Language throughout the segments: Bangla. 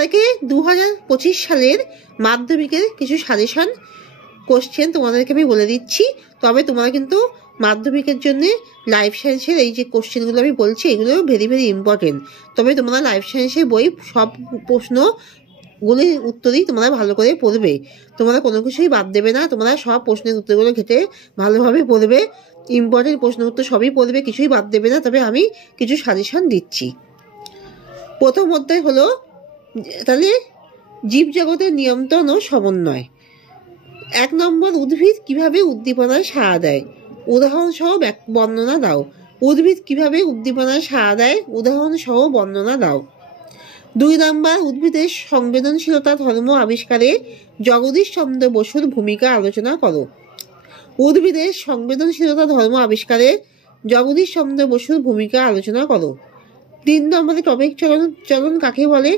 থেকে 2025 সালের মাধ্যমিকের কিছু সাজেশন কোশ্চেন তোমাদেরকে আমি বলে দিচ্ছি। তবে তোমরা কিন্তু মাধ্যমিকের জন্য লাইফ সায়েন্সের এই যে কোশ্চেনগুলো আমি বলছি এগুলো ভেরি ভেরি ইম্পর্টেন্ট। তবে তোমরা লাইফ সায়েন্সের বই সব প্রশ্নগুলির উত্তরই তোমরা ভালো করে পড়বে, তোমরা কোনো কিছুই বাদ দেবে না। তোমরা সব প্রশ্নের উত্তরগুলো ঘেটে ভালোভাবে পড়বে, ইম্পর্টেন্ট প্রশ্ন উত্তর সবই পড়বে, কিছুই বাদ দেবে না। তবে আমি কিছু সাজেশন দিচ্ছি। প্রথম অধ্যায় হলো তাহলে জীবজগতের নিয়ন্ত্রণ ও সমন্বয়। 1 নম্বর, উদ্ভিদ কিভাবে উদ্দীপনায় সাড়া দেয়, উদাহরণ সহ বর্ণনা দাও। উদ্ভিদ কিভাবে উদ্দীপনায় সাড়া দেয়, উদাহরণ সহ বর্ণনা দাও। 2 নম্বর, উদ্ভিদের সংবেদনশীলতা ধর্ম আবিষ্কারে জগদীশচন্দ্র বসুর ভূমিকা আলোচনা করো। উদ্ভিদের সংবেদনশীলতা ধর্ম আবিষ্কারে জগদীশচন্দ্র বসুর ভূমিকা আলোচনা করো। 3 নম্বরে, টপিক চলন কাকে বলে,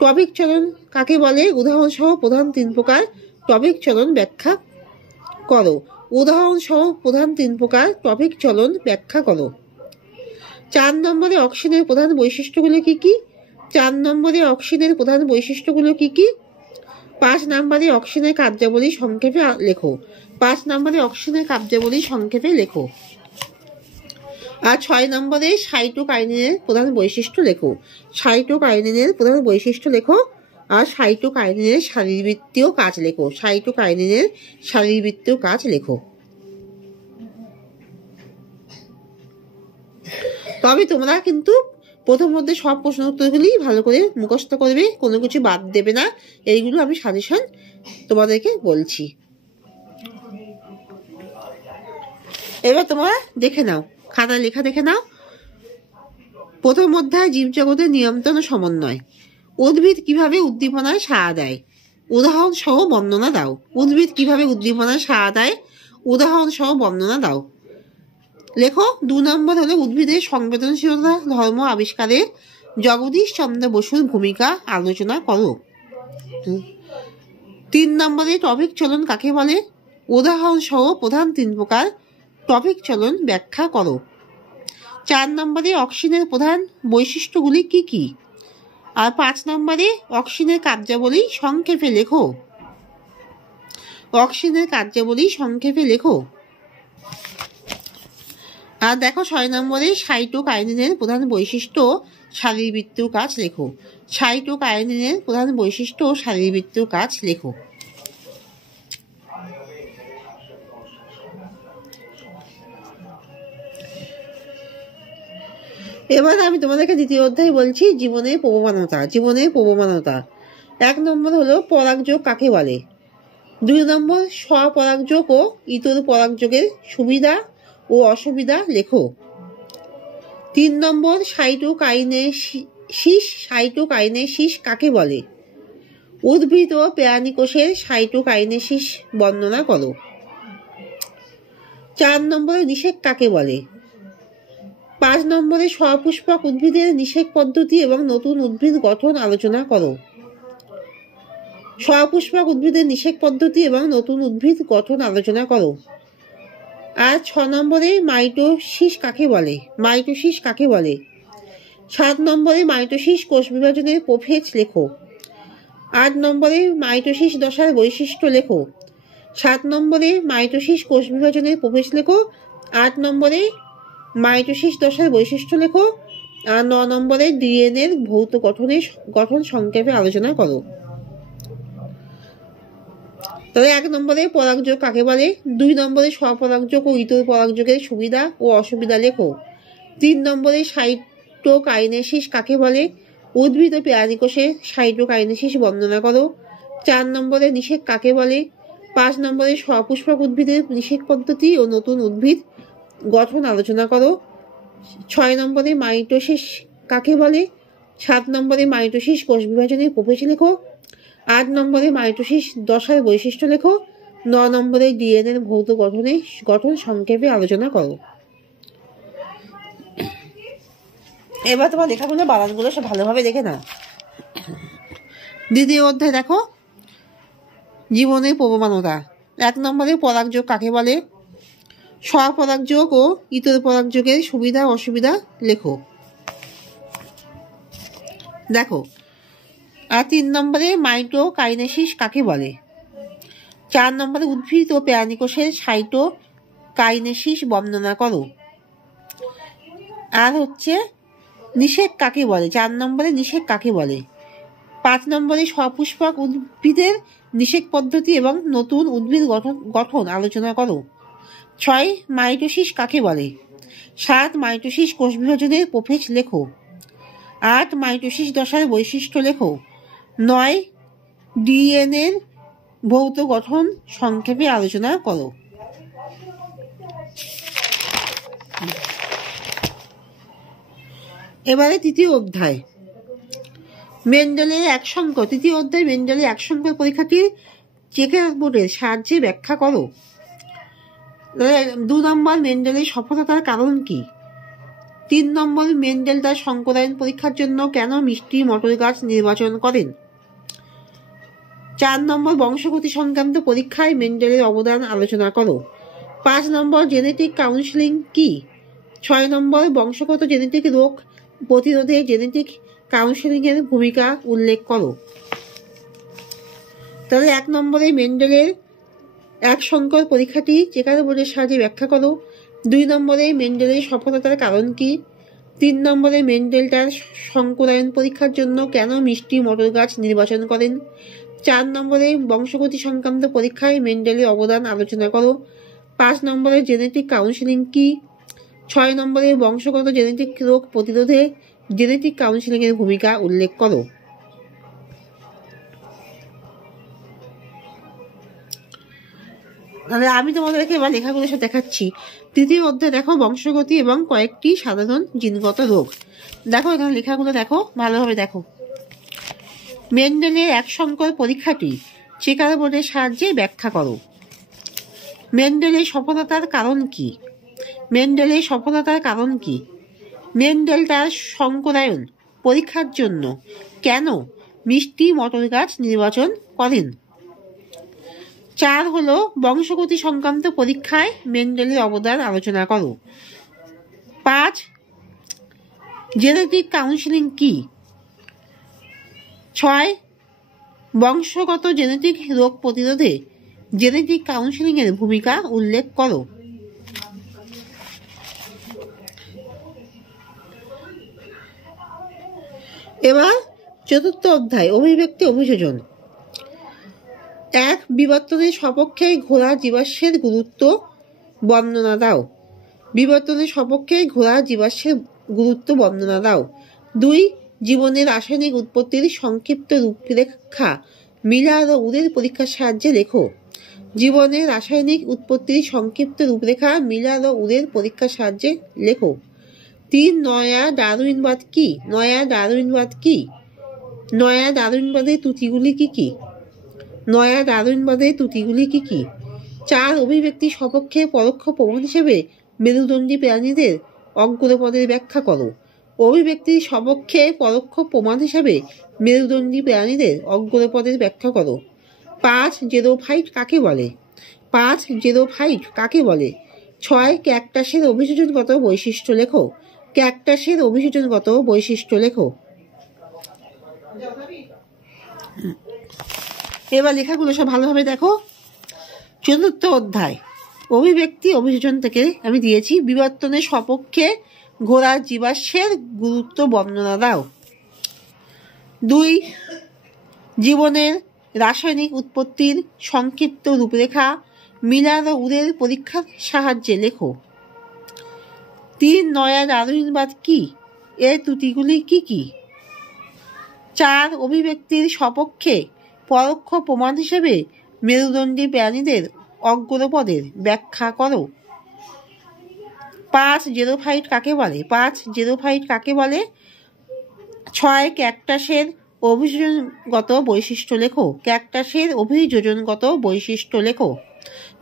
টপিক চলন কাকে বলে, উদাহরণ সহ প্রধান 3 প্রকার টপিক চলন ব্যাখ্যা করো। উদাহরণ সহ প্রধান 3 প্রকার টপিক চলন ব্যাখ্যা করো। 4 নম্বরে, অক্সিজেনের প্রধান বৈশিষ্ট্যগুলো কি কি, 4 নম্বরে অক্সিজেনের প্রধান বৈশিষ্ট্যগুলো কি কি। 5 নম্বরে, অক্সিজেনের কার্যাবলী সংক্ষেপে লেখো। 5 নম্বরে অক্সিজেনের কার্যাবলী সংক্ষেপে লেখো। আর 6 নম্বরে, সাইটোকাইনিনের প্রধান বৈশিষ্ট্য লেখো। সাইটোকাইনিনের প্রধান বৈশিষ্ট্য লেখো আর সাইটোকাইনিনের শারীরবৃত্তীয় কাজ লেখো। সাইটোকাইনিনের শারীরবৃত্তীয় কাজ লেখো। তবে তোমরা কিন্তু প্রথম মধ্যে সব প্রশ্ন উত্তরগুলি ভালো করে মুখস্থ করবে, কোনো কিছু বাদ দেবে না। এইগুলো আমি সাজেশন তোমাদেরকে বলছি। এবার তোমরা দেখে নাও, খাতা লেখা দেখে নাও। প্রথম অধ্যায় জীবজগতের নিয়ন্ত্রণ ও সমন্বয়। উদ্ভিদ কিভাবে উদ্দীপনায় সাড়া দেয়, উদাহরণ সহ বর্ণনা দাও। উদ্ভিদ কিভাবে উদ্দীপনায় সাড়া দেয়, উদাহরণ সহ বর্ণনা দাও। লেখো। 2 নম্বর হলো উদ্ভিদের সংবেদনশীলতা ধর্ম আবিষ্কারে জগদীশচন্দ্র বসুর ভূমিকা আলোচনা করো। 3 নম্বরে, টপিক চলন কাকে বলে, উদাহরণ সহ প্রধান 3 প্রকার টপিক চলন ব্যাখ্যা করো। 4 নম্বরে, অক্সিজেনের প্রধান বৈশিষ্ট্যগুলি কি কি। আর 5 নম্বরে, অক্সিজেনের কার্যাবলী সংক্ষেপে লেখো। অক্সিজেনের কার্যাবলী সংক্ষেপে লেখো। আর দেখো 6 নম্বরে, সাইটোকাইনিনের প্রধান বৈশিষ্ট্য শারীরবৃত্তীয় কাজ লেখো। সাইটোকাইনিনের প্রধান বৈশিষ্ট্য শারীরবৃত্তীয় কাজ লেখো। এবার আমি তোমাদেরকে দ্বিতীয় অধ্যায় বলছি, জীবনের প্রবণতা। জীবনের প্রবণতা। 1 নম্বর হলো পরাগযোগ কাকে বলে। 2 নম্বর, স্বপরাগযোগ ও ইতর পরাগযোগের সুবিধা ও অসুবিধা লেখো। 3 নম্বর, সাইটোকাইনেসিস কাকে বলে। উদ্ভিদ ও প্রাণী কোষের সাইটোকাইনেসিস বর্ণনা করো। 4 নম্বরে, নিষেক কাকে বলে। 5 নম্বরে, সপুষ্পক উদ্ভিদের নিষেক পদ্ধতি এবং নতুন উদ্ভিদ গঠন আলোচনা করো। সপুষ্পক উদ্ভিদের নিষেক পদ্ধতি এবং নতুন উদ্ভিদ গঠন আলোচনা করো। আর 6 নম্বরে, মাইটোসিস কাকে বলে। মাইটোসিস কাকে বলে। 7 নম্বরে, মাইটোসিস কোষ বিভাজনের প্রভেদ লেখো। 8 নম্বরে, মাইটোসিস দশার বৈশিষ্ট্য লেখো। 7 নম্বরে, মাইটোসিস কোষ বিভাজনের প্রভেদ লেখো। 8 নম্বরে, মাইটোসিস দশার বৈশিষ্ট্য লেখো। আর 9 নম্বরে, ডিএনএর ভৌত গঠন সংক্ষেপে আলোচনা করো। তবে 1 নম্বরে, পরাগযোগ কাকে বলে। 2 নম্বরে, স্বপরাগযোগ ও ইতর পরাগযোগের সুবিধা ও অসুবিধা লেখো। 3 নম্বরে, সাইটোকাইনেসিস কাকে বলে। উদ্ভিদ ও প্রাণী কোষে সাইটোকাইনেসিস বর্ণনা করো। 4 নম্বরে, নিষেক কাকে বলে। 5 নম্বরে, সপুষ্পক উদ্ভিদের নিষেক পদ্ধতি ও নতুন উদ্ভিদ গঠন আলোচনা করো। 6 নম্বরে, মাইটোসিস কাকে বলে। 7 নম্বরে, মাইটোসিস কোষ বিভাজনের প্রভেদ লেখো। 8 নম্বরে, মাইটোসিস দশার বৈশিষ্ট্য লেখো। 9 নম্বরে, ডিএনএর ভৌত গঠন সংক্ষেপে আলোচনা করো। এবার তোমার লেখাগুলো বানানগুলো সব ভালোভাবে দেখে নাও। দ্বিতীয় অধ্যায় দেখো, জীবনের প্রবণতা। 1 নম্বরে, পরাগযোগ কাকে বলে। স্বপরাগযোগ ও ইতর পরাগযোগের সুবিধা অসুবিধা লেখো। দেখো আর 3 নম্বরে মাইটোকাইনেসিস কাকে বলে? 4 নম্বরে উদ্ভিদ ও প্রাণী কোষের সাইটোকাইনেসিস বর্ণনা করো। আর হচ্ছে নিষেক কাকে বলে? 4 নম্বরে নিষেক কাকে বলে? 5 নম্বরে সপুষ্পক উদ্ভিদের নিষেক পদ্ধতি এবং নতুন উদ্ভিদ গঠন আলোচনা করো। 6 মাইটোসিস কাকে বলে? 7 মাইটোসিস কোষ বিভাজনের প্রভেদ লেখো। 8 মাইটোসিস দশার বৈশিষ্ট্য লেখো। 9 ডিএনএর ভৌত গঠন সংক্ষেপে আলোচনা করো। এবারে তৃতীয় অধ্যায় মেন্ডেলের একসঙ্গ। তৃতীয় অধ্যায় মেন্ডেলের একসঙ্গ পরীক্ষাটির চেকার বোর্ডের সাহায্যে ব্যাখ্যা করো। 2 নম্বর মেন্ডেলের সফলতার কারণ কি? 3 নম্বর মেন্ডেল তার সংকরায়ন পরীক্ষার জন্য কেন মিষ্টি মটর গাছ নির্বাচন করেন? 4 নম্বর বংশগতি সংক্রান্ত পরীক্ষায় মেন্ডেলের অবদান আলোচনা করো। 5 নম্বর জেনেটিক কাউন্সেলিং কি? 6 নম্বর বংশগত জেনেটিক রোগ প্রতিরোধে জেনেটিক কাউন্সেলিং এর ভূমিকা উল্লেখ করো। তাহলে 1 নম্বরে মেন্ডেলের এক সংকর পরীক্ষাটি চেকার বোর্ডের সাহায্যে ব্যাখ্যা করো। 2 নম্বরে মেন্ডেলের সফলতার কারণ কি? 3 নম্বরে মেন্ডেল তার সংকরায়ন পরীক্ষার জন্য কেন মিষ্টি মটর গাছ নির্বাচন করেন? 4 নম্বরে বংশগতি সংক্রান্ত পরীক্ষায় মেন্ডেলের অবদান আলোচনা করো। 5 নম্বরে জেনেটিক কাউন্সেলিং কি? 6 নম্বরে বংশগত জেনেটিক রোগ প্রতিরোধে জেনেটিক কাউন্সেলিং এর ভূমিকা উল্লেখ করো। তাহলে আমি তোমাদেরকে এবার লেখাগুলো সব দেখাচ্ছি। তৃতীয় অধ্যায় দেখো বংশগতি এবং কয়েকটি সাধারণ জিনগত রোগ। দেখো এখানে লেখাগুলো দেখো, ভালোভাবে দেখো। মেন্ডেলের এক সংকর পরীক্ষাটি চেকার বোর্ডের সাহায্যে ব্যাখ্যা করো। মেন্ডেলের সফলতার কারণ কি? মেন্ডেলের সফলতার কারণ কি? মেন্ডেল তার সংকরায়ন পরীক্ষার জন্য কেন মিষ্টি মটর গাছ নির্বাচন করেন? 4 হলো বংশগতি সংক্রান্ত পরীক্ষায় মেন্ডেলের অবদান আলোচনা করো। 5 জেনেটিক কাউন্সেলিং কি? 6 বংশগত জেনেটিক রোগ প্রতিরোধে জেনেটিক কাউন্সেলিং এর ভূমিকা উল্লেখ করো। এবার চতুর্থ অধ্যায় অভিব্যক্তি অভিযোজন। 1 বিবর্তনের সপক্ষে ঘোড়া জীবাশ্মের গুরুত্ব বর্ণনা দাও। বিবর্তনের সপক্ষে ঘোড়া জীবাশ্মের গুরুত্ব বর্ণনা দাও। 2 জীবনের রাসায়নিক উৎপত্তির সংক্ষিপ্ত রূপরেখা মিলার ও উরের পরীক্ষার সাহায্যে লেখো। জীবনের রাসায়নিক উৎপত্তির সংক্ষিপ্ত রূপরেখা মিলার ও উরের পরীক্ষার সাহায্যে লেখো। 3 নয়া ডারউইনবাদ কি? নয়া ডারউইনবাদ কি? নয়া ডারউইনবাদের ত্রুটিগুলি কি কি? নয়া ডারউইনবাদের ত্রুটিগুলি কি কি? 4 অভিব্যক্তি সপক্ষে পরোক্ষ প্রমাণ হিসেবে মেরুদণ্ডী প্রাণীদের অগ্রপদের ব্যাখ্যা করো। অভিব্যক্তির সপক্ষে পরোক্ষ প্রমাণ হিসাবে মেরুদণ্ডী প্রাণীদের অগ্রপদের ব্যাখ্যা করো। 5 জেরোফাইট কাকে বলে? 5 জেরোফাইট কাকে বলে? 6 ক্যাকটাসের অভিযোজনগত বৈশিষ্ট্য লেখো। ক্যাকটাসের অভিযোজনগত বৈশিষ্ট্য লেখো। এবার লেখাগুলো সব ভালোভাবে দেখো। চতুর্থ অধ্যায় অভিব্যক্তি অভিযোজন থেকে আমি দিয়েছি বিবর্তনের সপক্ষে ঘোড়ার জীবাশ্মের গুরুত্ব বর্ণনা দাও। 2 জীবনের রাসায়নিক উৎপত্তির সংক্ষিপ্ত রূপরেখা মিলার ও উরের পরীক্ষার সাহায্যে লেখো। 3 নয়া ডারউইনবাদ কি? এর ত্রুটিগুলি কি কি? 4 অভিব্যক্তির সপক্ষে পরোক্ষ প্রমাণ হিসেবে মেরুদণ্ডী প্রাণীদের অগ্রপদের ব্যাখ্যা করো। 5 জেরোফাইট কাকে বলে? 5 জেরোফাইট কাকে বলে? 6 ক্যাকটাসের অভিযোজনগত বৈশিষ্ট্য লেখো। ক্যাকটাসের অভিযোজনগত বৈশিষ্ট্য লেখো।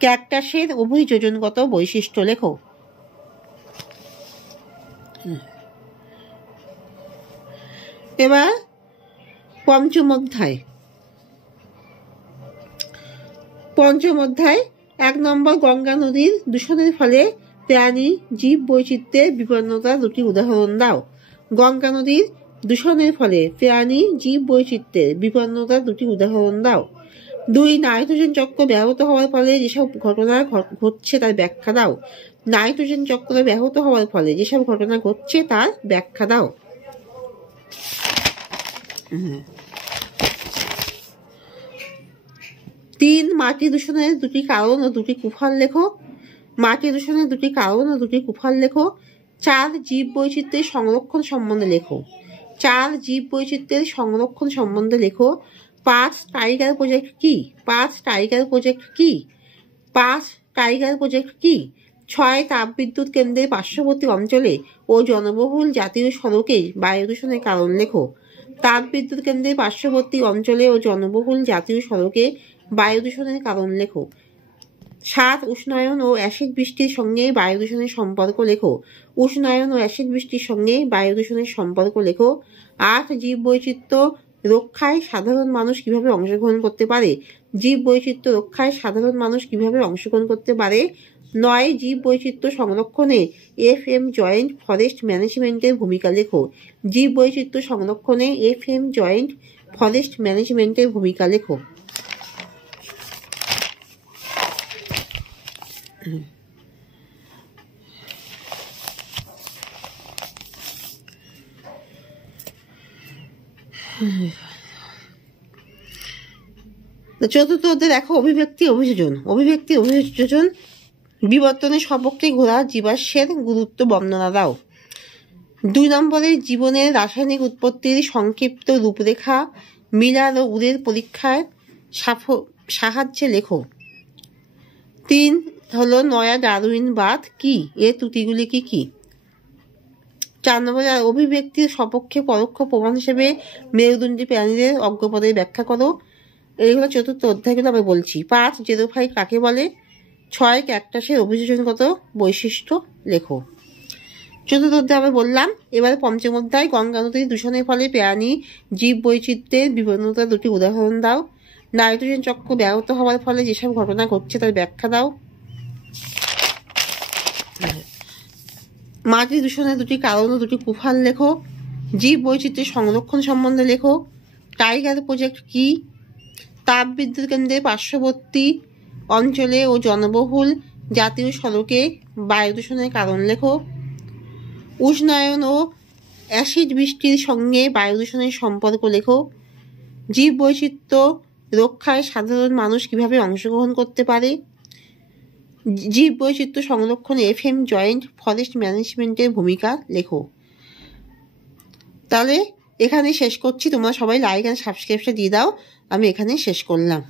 ক্যাকটাসের অভিযোজনগত বৈশিষ্ট্য লেখো। এবার পঞ্চম অধ্যায়। 1 নম্বর গঙ্গা নদীর দূষণের ফলে প্রাণী জীব বৈচিত্র্যের বিপন্নতার 2টি উদাহরণ দাও। গঙ্গা নদীর দূষণের ফলে প্রাণী জীব বৈচিত্র্যের বিপন্নতার দুটি উদাহরণ দাও। 2 নাইট্রোজেন চক্র ব্যাহত হওয়ার ফলে যেসব ঘটনা ঘটছে তার ব্যাখ্যা দাও। নাইট্রোজেন চক্র ব্যাহত হওয়ার ফলে যেসব ঘটনা ঘটছে তার ব্যাখ্যা দাও। 3 মাটি দূষণের 2টি কারণ ও 2টি কুফল লেখো। মাটি দূষণের 2টি কারণ ও 2টি কুফল লেখো। 4 জীব বৈচিত্র্যের সংরক্ষণ সম্বন্ধে লেখো। 4 জীব বৈচিত্র্যের সংরক্ষণ সম্বন্ধে লেখো। 5 টাইগার প্রজেক্ট কি? 5 টাইগার প্রজেক্ট কি? 5 টাইগার প্রজেক্ট কি? 6 তাপবিদ্যুৎ কেন্দ্রের পার্শ্ববর্তী অঞ্চলে ও জনবহুল জাতীয় সড়কে বায়ু দূষণের কারণ লেখো। তাপবিদ্যুৎ কেন্দ্রের পার্শ্ববর্তী অঞ্চলে ও জনবহুল জাতীয় সড়কে বায়ু দূষণের কারণ লেখো। 7 উষ্ণায়ন ও অ্যাসিড বৃষ্টির সঙ্গে বায়ু দূষণের সম্পর্ক লেখো। উষ্ণায়ন ও অ্যাসিড বৃষ্টির সঙ্গে বায়ু দূষণের সম্পর্ক লেখো। 8 জীব বৈচিত্র্য রক্ষায় সাধারণ মানুষ কিভাবে অংশগ্রহণ করতে পারে। জীব বৈচিত্র্য রক্ষায় সাধারণ মানুষ কিভাবে অংশগ্রহণ করতে পারে। 9 জীব বৈচিত্র্য সংরক্ষণে FM জয়েন্ট ফরেস্ট ম্যানেজমেন্টের ভূমিকা লেখো। জীব বৈচিত্র্য সংরক্ষণে FM জয়েন্ট ফরেস্ট ম্যানেজমেন্টের ভূমিকা লেখো। চতুর্থ অধ্যায় দেখো অভিব্যক্তি অভিযোজন। অভিব্যক্তি অভিযোজন বিবর্তনের সপক্ষে ঘোরা জীবাশ্মের গুরুত্ব বর্ণনা দাও। 2 নম্বরে জীবনের রাসায়নিক উৎপত্তির সংক্ষিপ্ত রূপরেখা মিলার ও উরের পরীক্ষার সাহায্যে লেখো। 3 হলো নয়া ডারউইনবাদ কি, এর ত্রুটিগুলি কি কি। 4 নম্বরে অভিব্যক্তির সপক্ষে পরোক্ষ প্রমাণ হিসেবে মেরুদণ্ডী প্রাণীদের অগ্রপদের ব্যাখ্যা করো। এইগুলো চতুর্থ অধ্যায়গুলো আমি বলছি। 5 জেরোফাইট কাকে বলে। 6 ক্যাকটাসের অভিযোজনগত বৈশিষ্ট্য লেখো। চতুর্থ অধ্যায় আমি বললাম। এবার পঞ্চম অধ্যায় গঙ্গা নদীর দূষণের ফলে প্রাণী জীব বৈচিত্র্যের বিপন্নতার 2টি উদাহরণ দাও। নাইট্রোজেন চক্র ব্যাহত হওয়ার ফলে যেসব ঘটনা ঘটছে তার ব্যাখ্যা দাও। মাটি দূষণের 2টি কারণ ও 2টি কুফল লেখো। জীব বৈচিত্র্যের সংরক্ষণ সম্বন্ধে লেখো। টাইগার প্রজেক্ট কি। তাপবিদ্যুৎ কেন্দ্রের পার্শ্ববর্তী অঞ্চলে ও জনবহুল জাতীয় সড়কে বায়ু দূষণের কারণ লেখো। উষ্ণায়ন ও অ্যাসিড বৃষ্টির সঙ্গে বায়ু দূষণের সম্পর্ক লেখো। জীব বৈচিত্র্য রক্ষায় সাধারণ মানুষ কিভাবে অংশগ্রহণ করতে পারে। জীব বৈচিত্র্য সংরক্ষণে FM জয়েন্ট ফরেস্ট ম্যানেজমেন্টের ভূমিকা লেখো। তাহলে এখানে শেষ করছি। তোমরা সবাই লাইক আর সাবস্ক্রাইবটা দিয়ে দাও। আমি এখানে শেষ করলাম।